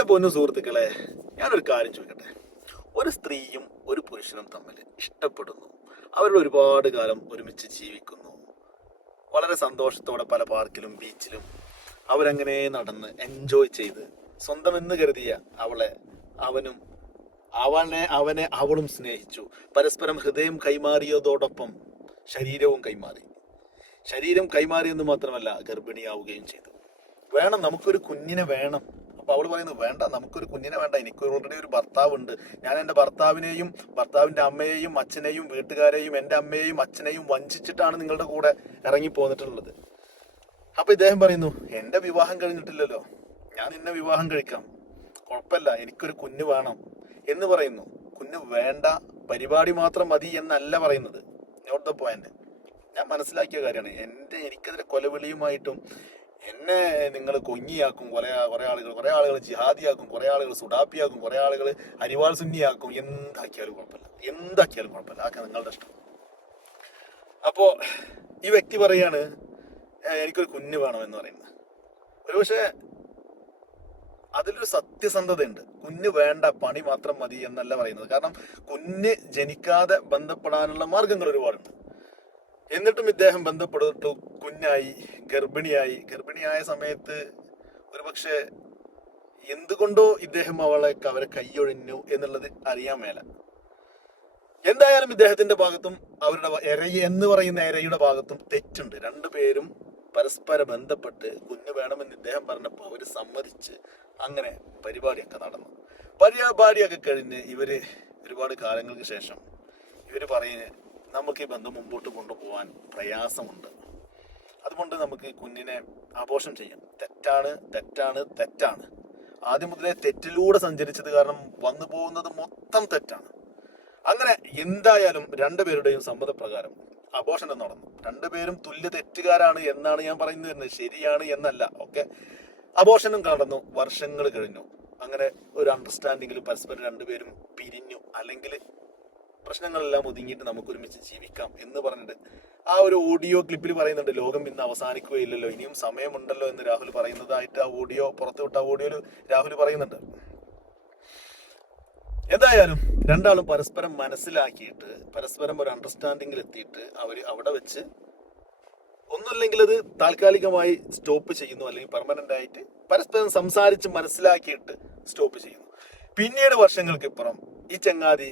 എന്റെ പൊന്നു സുഹൃത്തുക്കളെ ഞാനൊരു കാര്യം ചോദിക്കട്ടെ? ഒരു സ്ത്രീയും ഒരു പുരുഷനും തമ്മിൽ ഇഷ്ടപ്പെടുന്നു. അവർ ഒരുപാട് കാലം ഒരുമിച്ച് ജീവിക്കുന്നു. വളരെ സന്തോഷത്തോടെ പല പാർക്കിലും ബീച്ചിലും അവരങ്ങനെ നടന്ന് എൻജോയ് ചെയ്ത് സ്വന്തം എന്ന് കരുതിയ അവളെ അവനും അവനെ അവനെ അവളും സ്നേഹിച്ചു. പരസ്പരം ഹൃദയം കൈമാറിയതോടൊപ്പം ശരീരവും കൈമാറി. ശരീരം കൈമാറിയെന്ന് മാത്രമല്ല ഗർഭിണിയാവുകയും ചെയ്തു. വേണം നമുക്കൊരു കുഞ്ഞിനെ വേണം. അപ്പൊ അവൾ പറയുന്നത് വേണ്ട നമുക്കൊരു കുഞ്ഞിനെ വേണ്ട. എനിക്ക് ഓൾറെഡി ഒരു ഭർത്താവുണ്ട്. ഞാൻ എന്റെ ഭർത്താവിനെയും ഭർത്താവിന്റെ അമ്മയെയും അച്ഛനെയും വീട്ടുകാരെയും എന്റെ അമ്മയെയും അച്ഛനെയും വഞ്ചിച്ചിട്ടാണ് നിങ്ങളുടെ കൂടെ ഇറങ്ങി പോന്നിട്ടുള്ളത് അപ്പൊ ഇദ്ദേഹം പറയുന്നു എന്റെ വിവാഹം കഴിഞ്ഞിട്ടില്ലല്ലോ. ഞാൻ നിന്നെ വിവാഹം കഴിക്കാം. കുഴപ്പമില്ല. എനിക്കൊരു കുഞ്ഞ് വേണം. എന്ന് പറയുന്നു. കുഞ്ഞ് വേണ്ട പരിപാടി മാത്രം മതി എന്നല്ല പറയുന്നത്. നോട്ട് ദ പോയിന്റ് ഞാൻ മനസ്സിലാക്കിയ കാര്യമാണ്. എന്റെ എനിക്കെതിരെ കൊലവിളിയുമായിട്ടും എന്നെ നിങ്ങൾ കൊഞ്ഞിയാക്കും കുറെ കുറെ ആളുകൾ കുറെ ആളുകൾ ജിഹാദിയാക്കും കുറെ ആളുകൾ സുഡാപ്പിയാക്കും കുറെ ആളുകൾ അരിവാൾ സുന്നിയാക്കും. എന്താക്കിയാലും കുഴപ്പമില്ല. എന്താക്കിയാലും കുഴപ്പമില്ല. അതൊക്കെ നിങ്ങളുടെ ഇഷ്ടം. അപ്പോ ഈ വ്യക്തി പറയാണ് എനിക്കൊരു കുഞ്ഞ് വേണമെന്ന് പറയുന്നത്. ഒരുപക്ഷെ അതിലൊരു സത്യസന്ധതയുണ്ട്. കുഞ്ഞ് വേണ്ട പണി മാത്രം മതി എന്നല്ല പറയുന്നത്. കാരണം കുഞ്ഞ് ജനിക്കാതെ ബന്ധപ്പെടാനുള്ള മാർഗങ്ങൾ ഒരുപാടുണ്ട്. എന്നിട്ടും ഇദ്ദേഹം ബന്ധപ്പെട്ടു കുഞ്ഞായി ഗർഭിണിയായി. ഗർഭിണിയായ സമയത്ത് ഒരുപക്ഷെ എന്തുകൊണ്ടോ ഇദ്ദേഹം അവളെ അവരെ കൈയൊഴിഞ്ഞു എന്നുള്ളത് അറിയാൻ മേല. എന്തായാലും ഇദ്ദേഹത്തിന്റെ ഭാഗത്തും അവരുടെ എര എന്ന് പറയുന്ന എരയുടെ ഭാഗത്തും തെറ്റുണ്ട്. രണ്ടുപേരും പരസ്പര ബന്ധപ്പെട്ട് കുഞ്ഞ് വേണമെന്ന് ഇദ്ദേഹം പറഞ്ഞപ്പോൾ അവർ സമ്മതിച്ച് അങ്ങനെ പരിപാടിയൊക്കെ നടന്നു. പരിപാടിയൊക്കെ കഴിഞ്ഞ് ഇവർ ഒരുപാട് കാലങ്ങൾക്ക് ശേഷം ഇവർ പറയുന്നത് നമുക്ക് ഈ ബന്ധം മുമ്പോട്ട് കൊണ്ടുപോകാൻ പ്രയാസമുണ്ട്. അതുകൊണ്ട് നമുക്ക് കുഞ്ഞിനെ ആഘോഷം ചെയ്യാം. തെറ്റാണ് തെറ്റാണ് തെറ്റാണ്. ആദ്യം മുതലേ തെറ്റിലൂടെ സഞ്ചരിച്ചത് കാരണം വന്നു പോകുന്നത് മൊത്തം തെറ്റാണ്. അങ്ങനെ എന്തായാലും രണ്ടുപേരുടെയും സമ്മതപ്രകാരം അബോഷണം നടന്നു. രണ്ടുപേരും തുല്യ തെറ്റുകാരാണ് എന്നാണ് ഞാൻ പറയുന്നത് ശരിയാണ് എന്നല്ല. ഓക്കെ? അബോഷണം കടന്നു. വർഷങ്ങൾ കഴിഞ്ഞു. അങ്ങനെ ഒരു അണ്ടർസ്റ്റാൻഡിങ്ങിൽ പരസ്പരം രണ്ടുപേരും പിരിഞ്ഞു. അല്ലെങ്കിൽ പ്രശ്നങ്ങളെല്ലാം ഒതുങ്ങിയിട്ട് നമുക്ക് ഒരുമിച്ച് ജീവിക്കാം എന്ന് പറഞ്ഞിട്ട് ആ ഒരു ഓഡിയോ ക്ലിപ്പിൽ പറയുന്നുണ്ട് ലോകം ഇന്ന് അവസാനിക്കുകയില്ലല്ലോ ഇനിയും സമയമുണ്ടല്ലോ എന്ന് രാഹുൽ പറയുന്നതായിട്ട് ആ ഓഡിയോ പുറത്തുവിട്ട ഓഡിയോയിൽ രാഹുൽ പറയുന്നുണ്ട്. എന്തായാലും രണ്ടാളും പരസ്പരം മനസ്സിലാക്കിയിട്ട് പരസ്പരം ഒരു അണ്ടർസ്റ്റാൻഡിങ്ങിൽ എത്തിയിട്ട് അവർ അവിടെ വെച്ച് ഒന്നുമില്ലെങ്കിൽ അത് താൽക്കാലികമായി സ്റ്റോപ്പ് ചെയ്യുന്നു അല്ലെങ്കിൽ പെർമനന്റ് ആയിട്ട് പരസ്പരം സംസാരിച്ച് മനസ്സിലാക്കിയിട്ട് സ്റ്റോപ്പ് ചെയ്യുന്നു. പിന്നീട് വർഷങ്ങൾക്ക് ഇപ്പുറം ഈ ചങ്ങാതി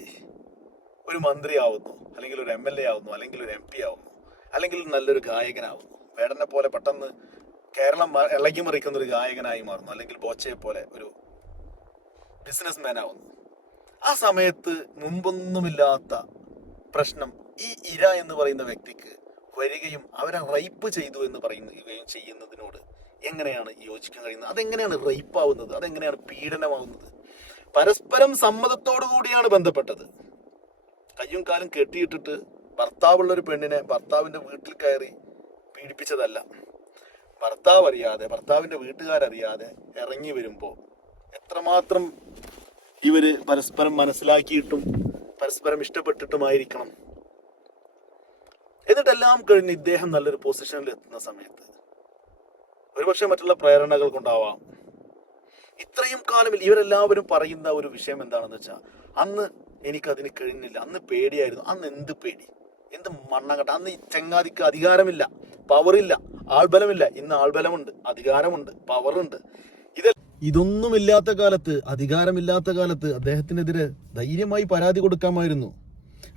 ഒരു മന്ത്രി ആവുന്നു അല്ലെങ്കിൽ ഒരു എം എൽ എ ആവുന്നു അല്ലെങ്കിൽ ഒരു എം പി ആവുന്നു അല്ലെങ്കിൽ നല്ലൊരു ഗായകനാവുന്നു. വേടനെ പോലെ പെട്ടെന്ന് കേരളം ഇളകി മറിക്കുന്ന ഒരു ഗായകനായി മാറുന്നു അല്ലെങ്കിൽ ബോച്ചയെ പോലെ ഒരു ബിസിനസ് മാൻ ആവുന്നു. ആ സമയത്ത് മുമ്പൊന്നുമില്ലാത്ത പ്രശ്നം ഈ ഇര എന്ന് പറയുന്ന വ്യക്തിക്ക് വരികയും അവരെ റൈപ്പ് ചെയ്തു എന്ന് പറയുകയും ചെയ്യുന്നതിനോട് എങ്ങനെയാണ് യോജിക്കാൻ കഴിയുന്നത്? അതെങ്ങനെയാണ് റൈപ്പ് ആവുന്നത്? അതെങ്ങനെയാണ് പീഡനമാവുന്നത്? പരസ്പരം സമ്മതത്തോടു കൂടിയാണ് ബന്ധപ്പെട്ടത്. കയ്യും കാലും കെട്ടിയിട്ടിട്ട് ഭർത്താവുള്ള ഒരു പെണ്ണിനെ ഭർത്താവിന്റെ വീട്ടിൽ കയറി പീഡിപ്പിച്ചതല്ല. ഭർത്താവ് അറിയാതെ ഭർത്താവിന്റെ വീട്ടുകാരറിയാതെ ഇറങ്ങി വരുമ്പോൾ എത്രമാത്രം ഇവർ പരസ്പരം മനസ്സിലാക്കിയിട്ടും പരസ്പരം ഇഷ്ടപ്പെട്ടിട്ടുമായിരിക്കണം. എന്നിട്ടെല്ലാം കഴിഞ്ഞ് ഇദ്ദേഹം നല്ലൊരു പൊസിഷനിൽ എത്തുന്ന സമയത്ത് ഒരുപക്ഷെ മറ്റുള്ള പ്രേരണകൾ കൊണ്ടാവാം. ഇത്രയും കാലം ഇവരെല്ലാവരും പറയുന്ന ഒരു വിഷയം എന്താണെന്ന് വെച്ചാൽ അന്ന് എനിക്കതിന് കഴിഞ്ഞില്ല. അന്ന് പേടിയായിരുന്നു. അന്ന് എന്ത് പേടി? എന്ത് മണ്ണങ്ങട്ട അന്ന് ഈ ചങ്ങാതിക്ക് അധികാരമില്ല. പവറില്ല. ആൾബലമില്ല. ഇന്ന് ആൾബലമുണ്ട്. അധികാരമുണ്ട്. പവറുണ്ട്. ഇത് ഇതൊന്നുമില്ലാത്ത കാലത്ത് അധികാരമില്ലാത്ത കാലത്ത് അദ്ദേഹത്തിനെതിരെ ധൈര്യമായി പരാതി കൊടുക്കാമായിരുന്നു.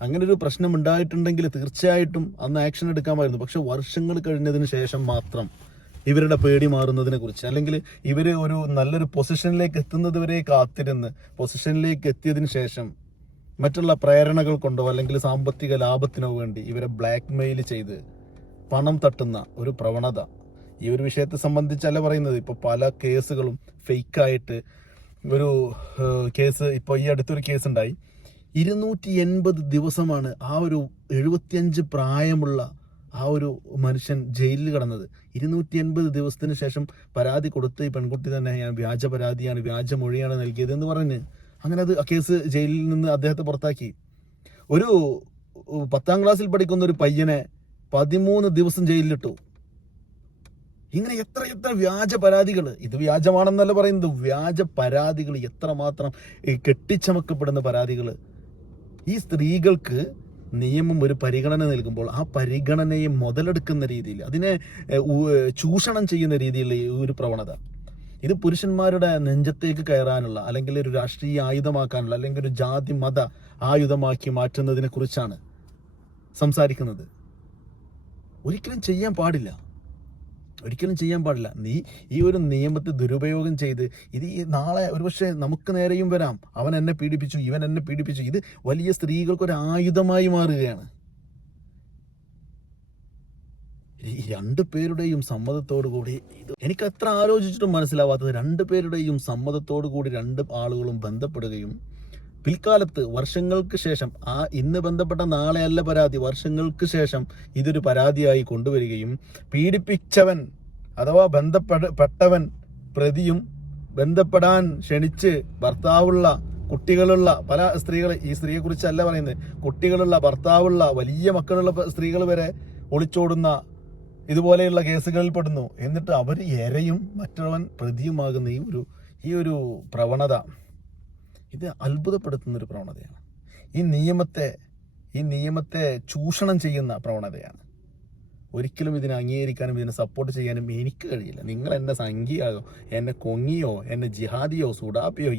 അങ്ങനെ ഒരു പ്രശ്നം ഉണ്ടായിട്ടുണ്ടെങ്കിൽ തീർച്ചയായിട്ടും അന്ന് ആക്ഷൻ എടുക്കാമായിരുന്നു. പക്ഷെ വർഷങ്ങൾ കഴിഞ്ഞതിന് ശേഷം മാത്രം ഇവരുടെ പേടി മാറുന്നതിനെ കുറിച്ച്. അല്ലെങ്കിൽ ഇവർ ഒരു നല്ലൊരു പൊസിഷനിലേക്ക് എത്തുന്നത് വരെ കാത്തിരുന്ന് പൊസിഷനിലേക്ക് എത്തിയതിന് ശേഷം മറ്റുള്ള പ്രേരണകൾ കൊണ്ടോ അല്ലെങ്കിൽ സാമ്പത്തിക ലാഭത്തിനോ വേണ്ടി ഇവരെ ബ്ലാക്ക് മെയിൽ ചെയ്ത് പണം തട്ടുന്ന ഒരു പ്രവണത. ഈ ഒരു വിഷയത്തെ സംബന്ധിച്ചല്ല പറയുന്നത്. ഇപ്പോൾ പല കേസുകളും ഫേക്കായിട്ട് ഒരു കേസ് ഇപ്പോൾ ഈ അടുത്തൊരു കേസ് ഉണ്ടായി ഇരുന്നൂറ്റി എൺപത് ദിവസമാണ് ആ ഒരു എഴുപത്തിയഞ്ച് പ്രായമുള്ള ആ ഒരു മനുഷ്യൻ ജയിലിൽ കിടന്നത്. ഇരുന്നൂറ്റി എൺപത് ദിവസത്തിന് ശേഷം പരാതി കൊടുത്ത് ഈ പെൺകുട്ടി തന്നെ ഞാൻ വ്യാജ പരാതിയാണ് വ്യാജ മൊഴിയാണ് നൽകിയത് എന്ന് പറഞ്ഞ് അങ്ങനെ അത് കേസ് ജയിലിൽ നിന്ന് അദ്ദേഹത്തെ പുറത്താക്കി. ഒരു പത്താം ക്ലാസ്സിൽ പഠിക്കുന്ന ഒരു പയ്യനെ പതിമൂന്ന് ദിവസം ജയിലിലിട്ടു. ഇങ്ങനെ എത്ര എത്ര വ്യാജ പരാതികൾ. ഇത് വ്യാജമാണെന്നല്ല പറയുന്നത്. വ്യാജ പരാതികൾ എത്രമാത്രം കെട്ടിച്ചമക്കപ്പെടുന്ന പരാതികൾ. ഈ സ്ത്രീകൾക്ക് നിയമം ഒരു പരിഗണന നൽകുമ്പോൾ ആ പരിഗണനയെ മുതലെടുക്കുന്ന രീതിയിൽ അതിനെ ചൂഷണം ചെയ്യുന്ന രീതിയിലുള്ള ഒരു പ്രവണത. ഇത് പുരുഷന്മാരുടെ നെഞ്ചത്തേക്ക് കയറാനുള്ള അല്ലെങ്കിൽ ഒരു രാഷ്ട്രീയ ആയുധമാക്കാനുള്ള അല്ലെങ്കിൽ ഒരു ജാതി മത ആയുധമാക്കി മാറ്റുന്നതിനെ കുറിച്ചാണ് സംസാരിക്കുന്നത്. ഒരിക്കലും ചെയ്യാൻ പാടില്ല. ഒരിക്കലും ചെയ്യാൻ പാടില്ല. നീ ഈ ഒരു നിയമത്തെ ദുരുപയോഗം ചെയ്ത് ഇത് ഈ നാളെ ഒരുപക്ഷെ നമുക്ക് നേരെയും വരാം. അവൻ എന്നെ പീഡിപ്പിച്ചു ഇവൻ എന്നെ പീഡിപ്പിച്ചു. ഇത് വലിയ സ്ത്രീകൾക്ക് ഒരു ആയുധമായി മാറുകയാണ്. ഈ രണ്ടു പേരുടെയും സമ്മതത്തോടു കൂടി ഇത് എനിക്ക് അത്ര ആലോചിച്ചിട്ടും മനസ്സിലാവാത്തത് രണ്ടു പേരുടെയും സമ്മതത്തോടു കൂടി രണ്ട് ആളുകളും ബന്ധപ്പെടുകയും പിൽക്കാലത്ത് വർഷങ്ങൾക്ക് ശേഷം ആ ഇന്ന് ബന്ധപ്പെട്ട നാളെയല്ല പരാതി വർഷങ്ങൾക്ക് ശേഷം ഇതൊരു പരാതിയായി കൊണ്ടുവരികയും പീഡിപ്പിച്ചവൻ അഥവാ ബന്ധപ്പെട്ടവൻ പ്രതിയും ബന്ധപ്പെടാൻ ക്ഷണിച്ച് ഭർത്താവുള്ള കുട്ടികളുള്ള പല സ്ത്രീകൾ ഈ സ്ത്രീയെ കുറിച്ചല്ല പറയുന്നത് കുട്ടികളുള്ള ഭർത്താവുള്ള വലിയ മക്കളുള്ള സ്ത്രീകൾ വരെ ഒളിച്ചോടുന്ന ഇതുപോലെയുള്ള കേസുകളിൽ പെടുന്നു. എന്നിട്ട് അവർ ഇരയും മറ്റുള്ളവൻ പ്രതിയുമാകുന്ന ഈ ഒരു ഈ ഒരു പ്രവണത ഇത് അത്ഭുതപ്പെടുത്തുന്ന ഒരു പ്രവണതയാണ്. ഈ നിയമത്തെ ഈ നിയമത്തെ ചൂഷണം ചെയ്യുന്ന പ്രവണതയാണ്. ഒരിക്കലും ഇതിനെ അംഗീകരിക്കാനും ഇതിനെ സപ്പോർട്ട് ചെയ്യാനും എനിക്ക് കഴിയില്ല. നിങ്ങൾ എന്നെ സംഖ്യയോ എന്നെ കൊങ്ങിയോ എന്നെ ജിഹാദിയോ സുഡാപ്പിയോ